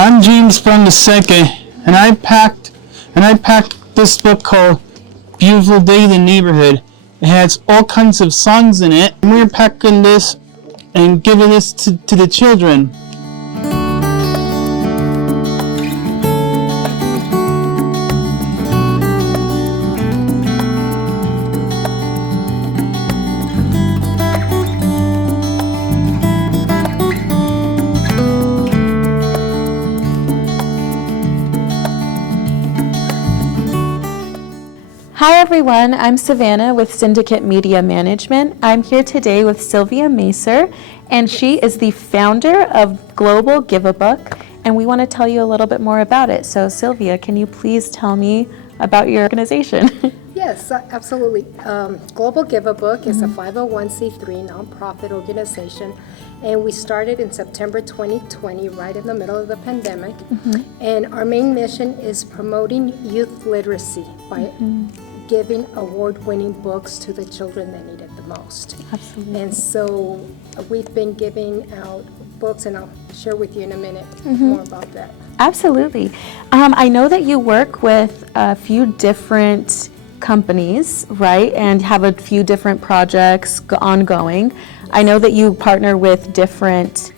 I'm James from the second, and I packed this book called Beautiful Day in the Neighborhood. It has all kinds of songs in it, and we're packing this and giving this to the children. Hi everyone, I'm Savannah with Syndicate Media Management. I'm here today with Sylvia Maser, and she is the founder of Global Give-A-Book, and we want to tell you a little bit more about it. So Sylvia, can you please tell me about your organization? Yes, absolutely. Global Give-A-Book is a 501c3 nonprofit organization, and we started in September 2020, right in the middle of the pandemic. And our main mission is promoting youth literacy by giving award-winning books to the children that need it the most. Absolutely. And so we've been giving out books, and I'll share with you in a minute more about that. Absolutely. I know that you work with a few different companies, right, and have a few different projects ongoing. I know that you partner with different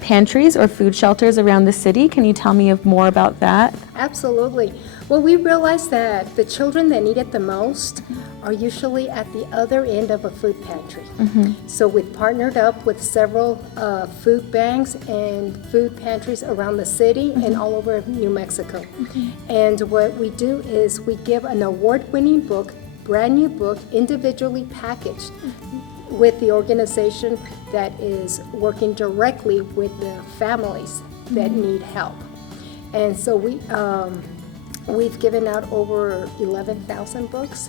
pantries or food shelters around the city. Can you tell me more about that? Absolutely. Well, we realized that the children that need it the most are usually at the other end of a food pantry. So we've partnered up with several food banks and food pantries around the city and all over New Mexico. And what we do is we give an award-winning book, brand new book, individually packaged with the organization that is working directly with the families that need help. And so we've given out over 11,000 books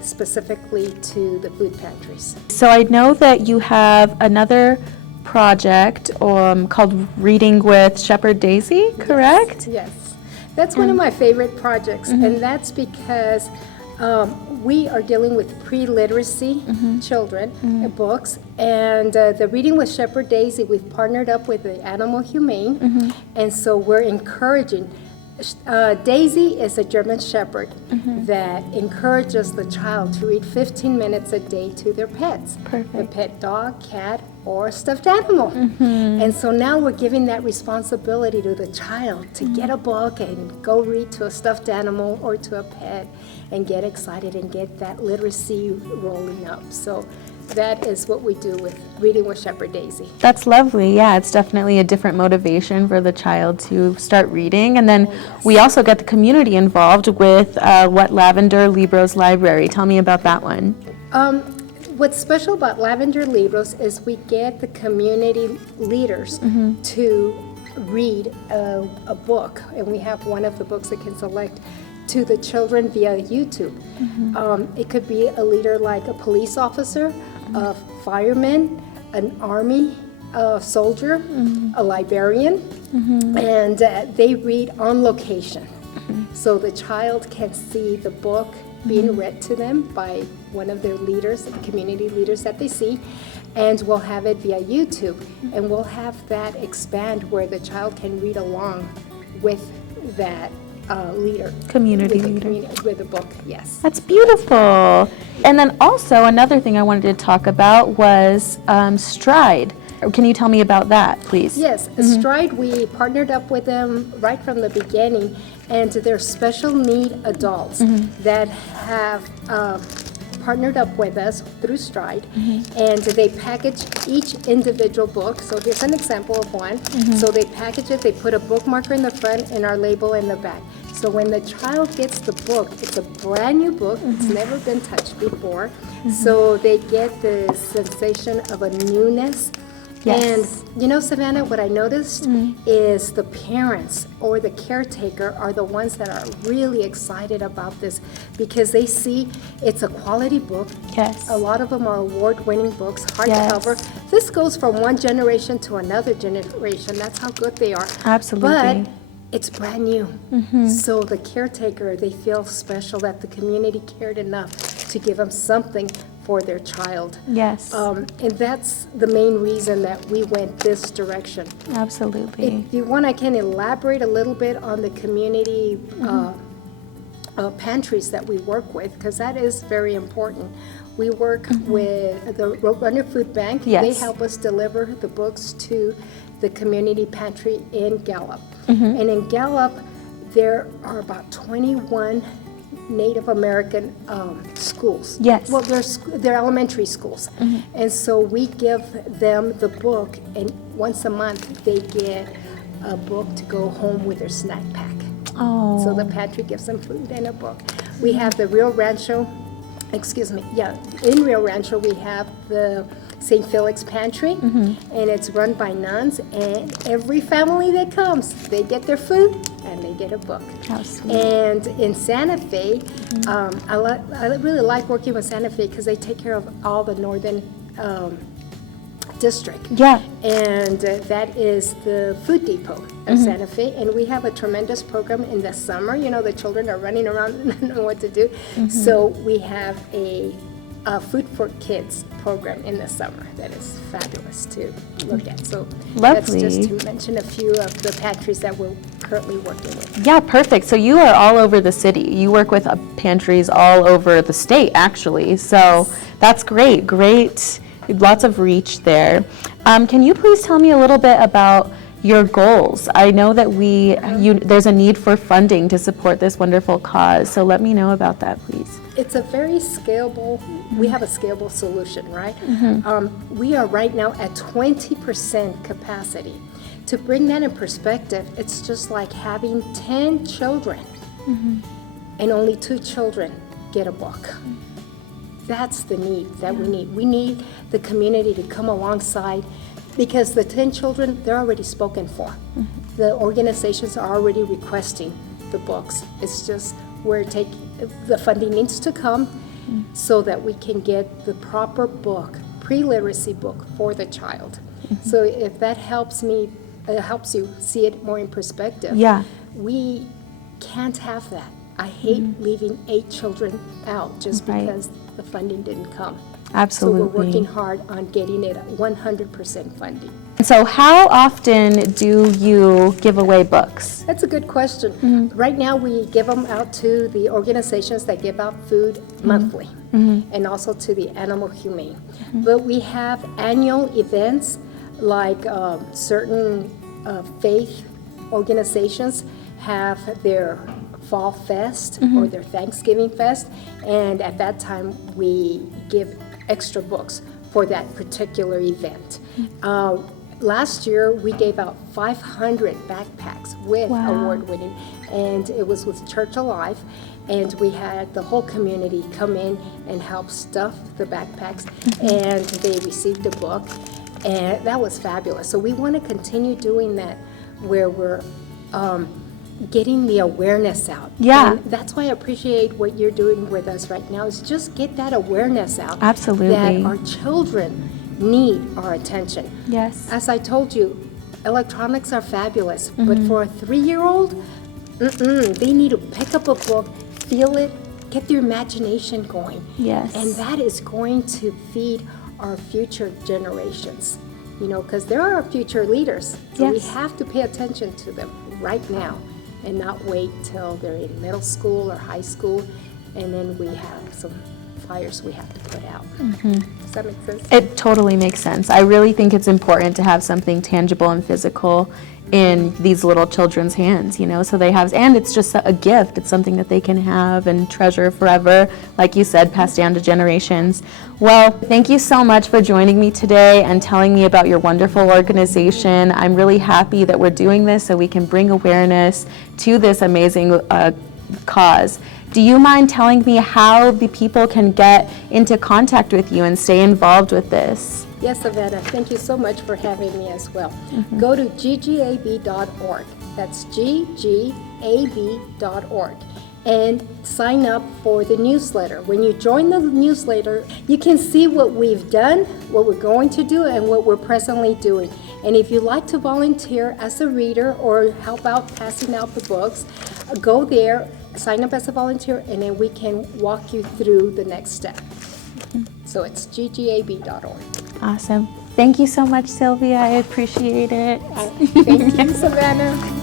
specifically to the food pantries. So I know that you have another project called Reading with Shepherd Daisy, correct? Yes. That's one of my favorite projects, and that's because we are dealing with pre-literacy children books, and the Reading with Shepherd Daisy, we've partnered up with the Animal Humane, and so we're encouraging. Daisy is a German Shepherd that encourages the child to read 15 minutes a day to their pets. Perfect. The pet dog, cat, or stuffed animal. And so now we're giving that responsibility to the child to get a book and go read to a stuffed animal or to a pet and get excited and get that literacy rolling up. So that is what we do with Reading with Shepherd Daisy. That's lovely. Yeah, it's definitely a different motivation for the child to start reading. And then we also get the community involved with What Lavender Libros Library. Tell me about that one. What's special about Lavender Libros is we get the community leaders to read a book, and we have one of the books that can select to the children via YouTube. It could be a leader like a police officer, a fireman, an army soldier, a librarian, and they read on location. So the child can see the book being read to them by one of their leaders, the community leaders that they see, and we'll have it via YouTube, and we'll have that expand where the child can read along with that leader. Community leader. With the book, yes. That's beautiful. And then also another thing I wanted to talk about was Stride. Can you tell me about that, please? Yes, Stride, we partnered up with them right from the beginning, and they're special need adults that have partnered up with us through Stride, and they package each individual book. So here's an example of one. So they package it, they put a bookmarker in the front and our label in the back. So when the child gets the book, it's a brand new book, it's never been touched before. So they get the sensation of a newness. Yes. And you know, Savannah, what I noticed is the parents or the caretaker are the ones that are really excited about this because they see it's a quality book. Yes. A lot of them are award-winning books, hardcover. This goes from one generation to another generation. That's how good they are. Absolutely. But it's brand new. So the caretaker, they feel special that the community cared enough to give them something for their child. Yes. And that's the main reason that we went this direction. Absolutely. If you want, I can elaborate a little bit on the community pantries that we work with, because that is very important. We work with the Roadrunner Food Bank. Yes. They help us deliver the books to the community pantry in Gallup. And in Gallup, there are about 21 Native American schools. Yes. Well, they're elementary schools. And so we give them the book, and once a month they get a book to go home with their snack pack. Oh. So the pantry gives them food and a book. We have the Rio Rancho, in Rio Rancho we have the St. Felix Pantry, and it's run by nuns, and every family that comes, they get their food and they get a book. How sweet. And in Santa Fe, I really like working with Santa Fe because they take care of all the northern district. Yeah. And that is the Food Depot of Santa Fe. And we have a tremendous program in the summer. You know, the children are running around and don't know what to do. So we have a Food for Kids program in the summer that is fabulous to look at. So that's Lovely. just to mention a few of the pantries that we're currently working with. Yeah, perfect. So you are all over the city. You work with pantries all over the state, actually. So that's great. Great. Lots of reach there. Can you please tell me a little bit about your goals? I know that there's a need for funding to support this wonderful cause. So let me know about that, please. It's a very scalable, we have a scalable solution, right? We are right now at 20% capacity. To bring that in perspective, it's just like having 10 children and only 2 children get a book. That's the need that we need. We need the community to come alongside, because the 10 children, they're already spoken for. The organizations are already requesting the books. It's just the funding needs to come so that we can get the proper book, pre-literacy book for the child. So if that helps you see it more in perspective. Yeah. We can't have that. I hate leaving 8 children out just Right. because the funding didn't come. Absolutely. So we're working hard on getting it at 100% funding. So how often do you give away books? That's a good question. Right now, we give them out to the organizations that give out food monthly, and also to the Animal Humane. But we have annual events like certain faith organizations have their Fall Fest or their Thanksgiving Fest, and at that time we give extra books for that particular event. Last year we gave out 500 backpacks with award-winning, and it was with Church Alive, and we had the whole community come in and help stuff the backpacks, and they received a book, and that was fabulous. So we want to continue doing that, where we're getting the awareness out. Yeah. And that's why I appreciate what you're doing with us right now, is just get that awareness out. Absolutely. That our children need our attention. Yes. As I told you, electronics are fabulous, but for a 3-year-old, they need to pick up a book, feel it, get their imagination going. Yes. And that is going to feed our future generations, you know, because they're our future leaders. So we Yes. have to pay attention to them right now and not wait till they're in middle school or high school, and then we have some fires we have to put out. Does that make sense? It totally makes sense. I really think it's important to have something tangible and physical in these little children's hands, you know, so they have, and it's just a gift. It's something that they can have and treasure forever, like you said, passed down to generations. Well, thank you so much for joining me today and telling me about your wonderful organization. I'm really happy that we're doing this so we can bring awareness to this amazing cause. Do you mind telling me how the people can get into contact with you and stay involved with this? Yes, Savannah, thank you so much for having me as well. Go to ggab.org. That's ggab.org. And sign up for the newsletter. When you join the newsletter, you can see what we've done, what we're going to do, and what we're presently doing. And if you'd like to volunteer as a reader or help out passing out the books, go there, sign up as a volunteer, and then we can walk you through the next step. So it's ggab.org. Awesome. Thank you so much, Sylvia. I appreciate it. Thank you, Savannah.